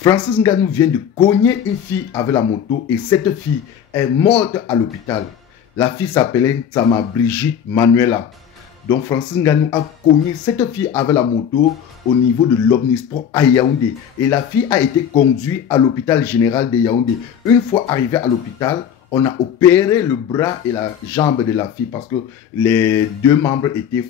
Francis Ngannou vient de cogner une fille avec la moto et cette fille est morte à l'hôpital. La fille s'appelait Tsama Brigitte Manuela. Donc Francis Ngannou a cogné cette fille avec la moto au niveau de l'Omnisport à Yaoundé. Et la fille a été conduite à l'hôpital général de Yaoundé. Une fois arrivée à l'hôpital, on a opéré le bras et la jambe de la fille parce que les deux membres étaient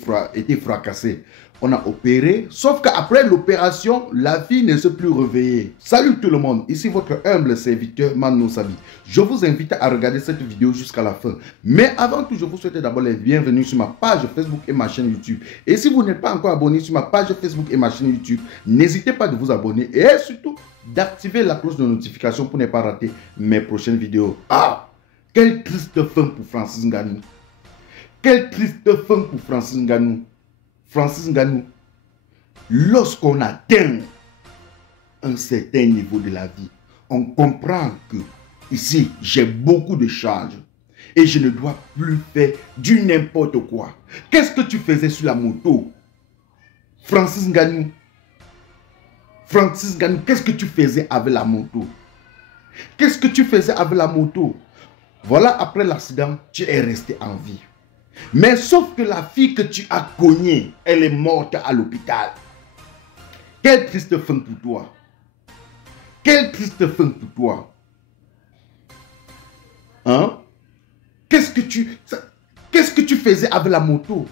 fracassés. On a opéré, sauf qu'après l'opération, la fille ne s'est plus réveillée. Salut tout le monde, ici votre humble serviteur Mano Sabi. Je vous invite à regarder cette vidéo jusqu'à la fin. Mais avant tout, je vous souhaite d'abord la bienvenue sur ma page Facebook et ma chaîne YouTube. Et si vous n'êtes pas encore abonné sur ma page Facebook et ma chaîne YouTube, n'hésitez pas de vous abonner et surtout d'activer la cloche de notification pour ne pas rater mes prochaines vidéos. Ah, quelle triste fin pour Francis Ngannou. Quelle triste fin pour Francis Ngannou. Francis Ngannou, lorsqu'on atteint un certain niveau de la vie, on comprend que ici, j'ai beaucoup de charges et je ne dois plus faire du n'importe quoi. Qu'est-ce que tu faisais sur la moto? Francis Ngannou, qu'est-ce que tu faisais avec la moto? Qu'est-ce que tu faisais avec la moto? Voilà, après l'accident, tu es resté en vie. Mais sauf que la fille que tu as cognée, elle est morte à l'hôpital. Quelle triste fin pour toi. Quelle triste fin pour toi. Hein? Qu'est-ce que tu faisais avec la moto?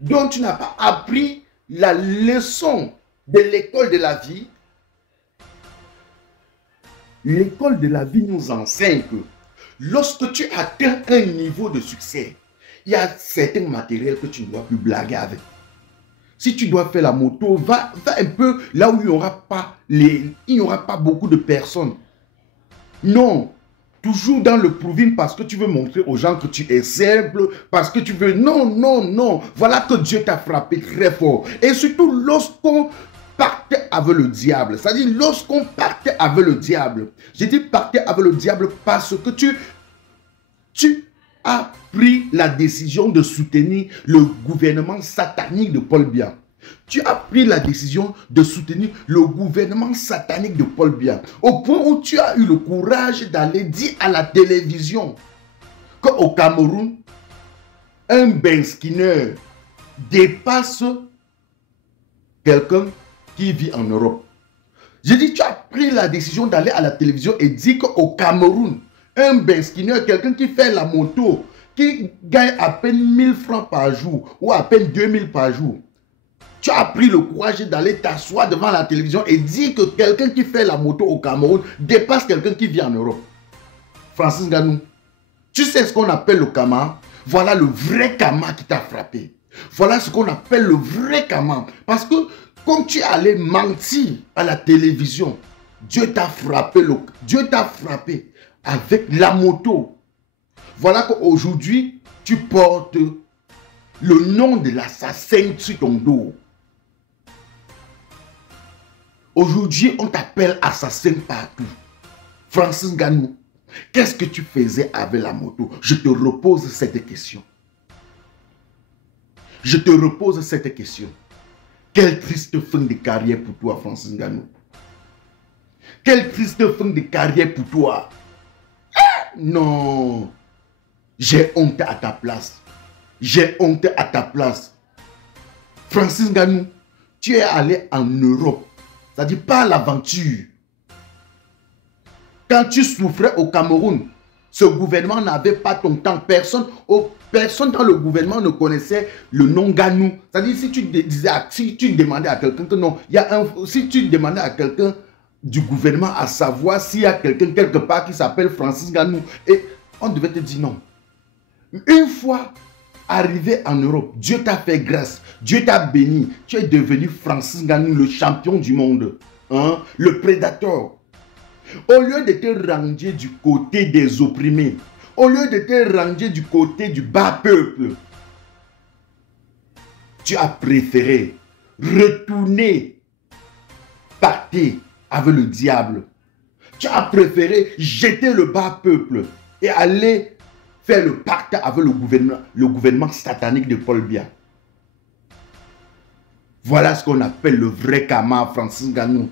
Donc tu n'as pas appris la leçon de l'école de la vie. L'école de la vie nous enseigne que lorsque tu atteins un niveau de succès, il y a certains matériels que tu ne dois plus blaguer avec. Si tu dois faire la moto, va un peu là où il n'y aura pas beaucoup de personnes. Non, toujours dans le proving parce que tu veux montrer aux gens que tu es simple, parce que tu veux... Non, non, non. Voilà que Dieu t'a frappé très fort. Et surtout lorsqu'on partait avec le diable. C'est-à-dire lorsqu'on partait avec le diable. J'ai dit partait avec le diable parce que tu a pris la décision de soutenir le gouvernement satanique de Paul Biya. Tu as pris la décision de soutenir le gouvernement satanique de Paul Biya. Au point où tu as eu le courage d'aller dire à la télévision qu'au Cameroun, un Ben Skinner dépasse quelqu'un qui vit en Europe. J'ai dit, tu as pris la décision d'aller à la télévision et dire qu'au Cameroun, un Ben Skinner, quelqu'un qui fait la moto, qui gagne à peine 1000 francs par jour ou à peine 2000 par jour. Tu as pris le courage d'aller t'asseoir devant la télévision et dire que quelqu'un qui fait la moto au Cameroun dépasse quelqu'un qui vit en Europe. Francis Ngannou, tu sais ce qu'on appelle le karma? Voilà le vrai karma qui t'a frappé. Voilà ce qu'on appelle le vrai karma. Parce que comme tu es allé mentir à la télévision, Dieu t'a frappé, avec la moto. Voilà qu'aujourd'hui, tu portes le nom de l'assassin sur ton dos. Aujourd'hui, on t'appelle assassin partout. Francis Ngannou, qu'est-ce que tu faisais avec la moto? Je te repose cette question. Je te repose cette question. Quelle triste fin de carrière pour toi, Francis Ngannou. Quelle triste fin de carrière pour toi. Non, j'ai honte à ta place. J'ai honte à ta place. Francis Ngannou, tu es allé en Europe. C'est-à-dire pas l'aventure. Quand tu souffrais au Cameroun, ce gouvernement n'avait pas ton temps. Personne dans le gouvernement ne connaissait le nom Ngannou. C'est-à-dire si tu demandais à quelqu'un que non, si tu demandais à quelqu'un du gouvernement à savoir s'il y a quelqu'un quelque part qui s'appelle Francis Ngannou, et on devait te dire non. Une fois arrivé en Europe, Dieu t'a fait grâce, Dieu t'a béni, tu es devenu Francis Ngannou, le champion du monde, hein? Le prédateur. Au lieu de te ranger du côté des opprimés, au lieu de te ranger du côté du bas peuple, tu as préféré retourner pacter avec le diable. Tu as préféré jeter le bas peuple et aller faire le pacte avec le gouvernement satanique de Paul Biya. Voilà ce qu'on appelle le vrai karma, Francis Ngannou.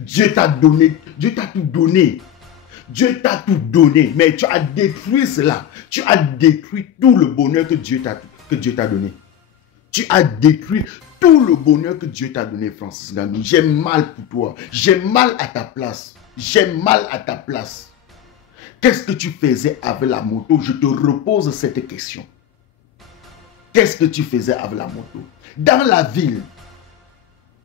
Dieu t'a donné, Dieu t'a tout donné. Dieu t'a tout donné, mais tu as détruit cela. Tu as détruit tout le bonheur que Dieu t'a donné. Tu as détruit tout le bonheur que Dieu t'a donné, Francis Ngannou. J'ai mal pour toi. J'ai mal à ta place. J'ai mal à ta place. Qu'est-ce que tu faisais avec la moto? Je te repose cette question. Qu'est-ce que tu faisais avec la moto? Dans la ville.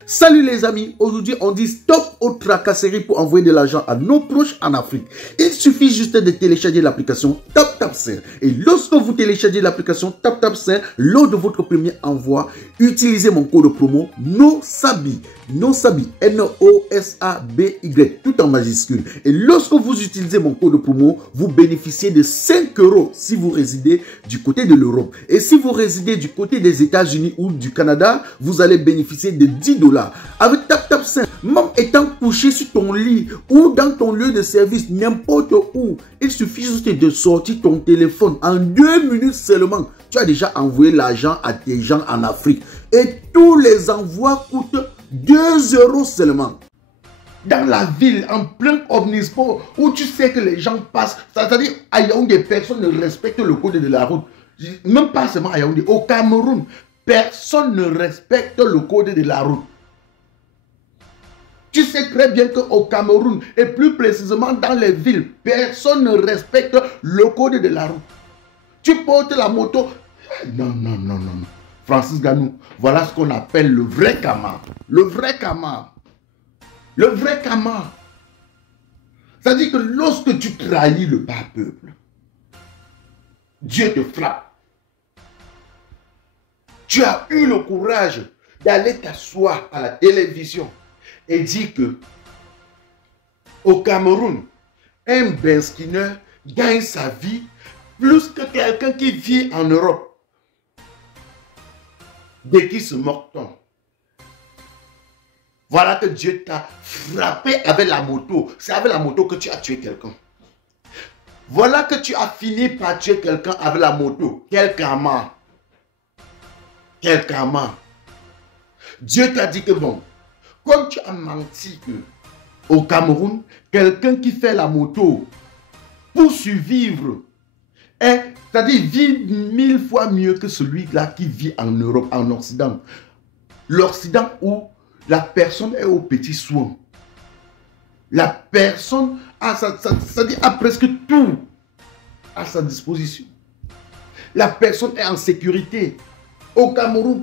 Salut les amis, aujourd'hui on dit stop aux tracasseries pour envoyer de l'argent à nos proches en Afrique. Il suffit juste de télécharger l'application TapTapSend. Et lorsque vous téléchargez l'application TapTapSend, lors de votre premier envoi, utilisez mon code promo NOSABI. NOSABI, N-O-S-A-B-Y, tout en majuscule. Et lorsque vous utilisez mon code promo, vous bénéficiez de 5 € si vous résidez du côté de l'Europe. Et si vous résidez du côté des États-Unis ou du Canada, vous allez bénéficier de 10 $. Avec TapTapSend, même étant couché sur ton lit ou dans ton lieu de service, n'importe où, il suffit juste de sortir ton téléphone. En 2 minutes seulement, tu as déjà envoyé l'argent à tes gens en Afrique. Et tous les envois coûtent 2 € seulement. Dans la ville, en plein omnisport, où tu sais que les gens passent, c'est-à-dire à Yaoundé, personne ne respecte le code de la route. Même pas seulement à Yaoundé, au Cameroun, personne ne respecte le code de la route. Tu sais très bien qu'au Cameroun, et plus précisément dans les villes, personne ne respecte le code de la route. Tu portes la moto. Non, non, non, non. Francis Ngannou, voilà ce qu'on appelle le vrai Kama. Le vrai Kama. Le vrai Kama. C'est-à-dire que lorsque tu trahis le bas peuple, Dieu te frappe. Tu as eu le courage d'aller t'asseoir à la télévision et dire que au Cameroun, un Benskineur gagne sa vie plus que quelqu'un qui vit en Europe. De qui se moque-t-on? Voilà que Dieu t'a frappé avec la moto. C'est avec la moto que tu as tué quelqu'un. Voilà que tu as fini par tuer quelqu'un avec la moto. Quel karma. Quel karma. Dieu t'a dit que bon, comme tu as menti que au Cameroun, quelqu'un qui fait la moto pour survivre, c'est-à-dire vit 1000 fois mieux que celui-là qui vit en Europe, en Occident. L'Occident où la personne est au petit soin. La personne a, a presque tout à sa disposition. La personne est en sécurité. Au Cameroun,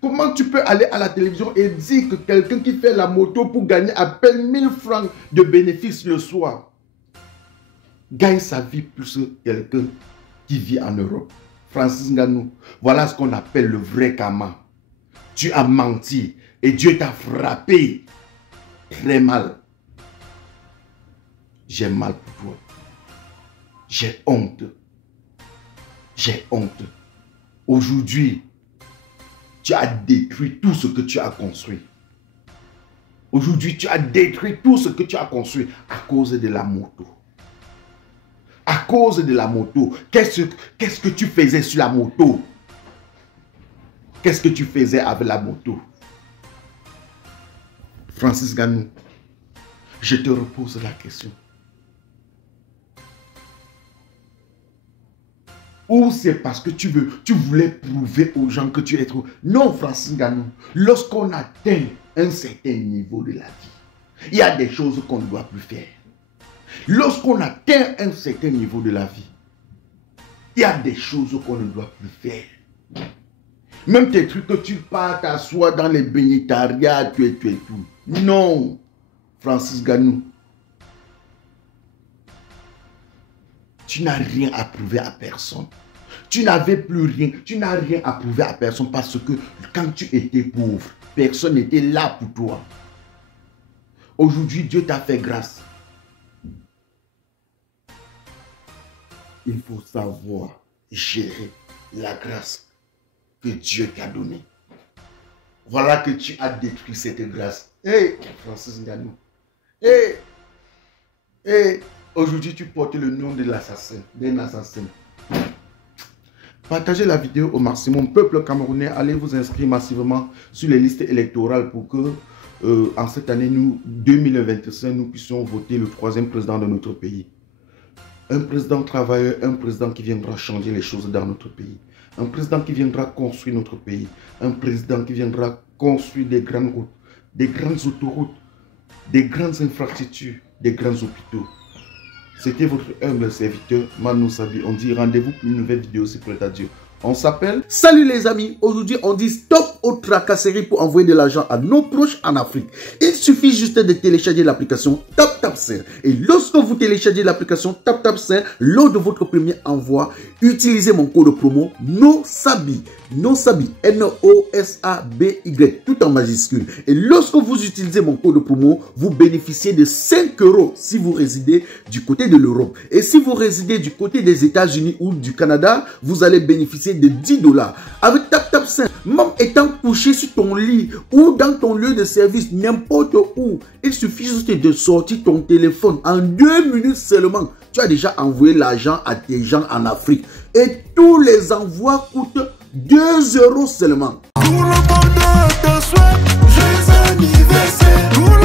comment tu peux aller à la télévision et dire que quelqu'un qui fait la moto pour gagner à peine 1000 francs de bénéfices le soir gagne sa vie plus que quelqu'un qui vit en Europe? Francis Ngannou, voilà ce qu'on appelle le vrai karma. Tu as menti et Dieu t'a frappé très mal. J'ai mal pour toi. J'ai honte. J'ai honte. Aujourd'hui, tu as détruit tout ce que tu as construit. Aujourd'hui, tu as détruit tout ce que tu as construit à cause de la moto. À cause de la moto. Qu'est-ce que tu faisais sur la moto? Qu'est-ce que tu faisais avec la moto? Francis Ngannou, je te repose la question. Ou c'est parce que tu voulais prouver aux gens que tu es trop... Non, Francis Ngannou, lorsqu'on atteint un certain niveau de la vie, il y a des choses qu'on ne doit plus faire. Lorsqu'on atteint un certain niveau de la vie, il y a des choses qu'on ne doit plus faire. Même tes trucs que tu pars t'asseoir dans les bénitariats, tu et tout. Non, Francis Ngannou. Tu n'as rien à prouver à personne. Tu n'avais plus rien. Tu n'as rien à prouver à personne parce que quand tu étais pauvre, personne n'était là pour toi. Aujourd'hui, Dieu t'a fait grâce. Il faut savoir gérer la grâce que Dieu t'a donnée. Voilà que tu as détruit cette grâce. Hé, Francis Ngannou. Hé, aujourd'hui tu portes le nom de l'assassin, d'un assassin. Partagez la vidéo au maximum. Peuple camerounais, allez vous inscrire massivement sur les listes électorales pour que en cette année, nous, 2025, nous puissions voter le 3e président de notre pays. Un président travailleur, un président qui viendra changer les choses dans notre pays. Un président qui viendra construire notre pays. Un président qui viendra construire des grandes routes, des grandes autoroutes, des grandes infrastructures, des grands hôpitaux. C'était votre humble serviteur, Manu Sabi. On dit rendez-vous pour une nouvelle vidéo, c'est prêt à Dieu. On s'appelle. Salut les amis, aujourd'hui on dit stop aux tracasseries pour envoyer de l'argent à nos proches en Afrique. Il suffit juste de télécharger l'application TapTapSend. Et lorsque vous téléchargez l'application TapTapSend, lors de votre premier envoi, utilisez mon code promo NOSABI. NOSABI, N-O-S-A-B-Y, tout en majuscule. Et lorsque vous utilisez mon code promo, vous bénéficiez de 5 € si vous résidez du côté de l'Europe. Et si vous résidez du côté des États-Unis ou du Canada, vous allez bénéficier de 10 $. Avec TapTapSend, même étant couché sur ton lit ou dans ton lieu de service, n'importe où, il suffit juste de sortir ton téléphone. En 2 minutes seulement, tu as déjà envoyé l'argent à tes gens en Afrique. Et tous les envois coûtent 2 € seulement. Pour le bonheur de souhait, joyeux anniversaire.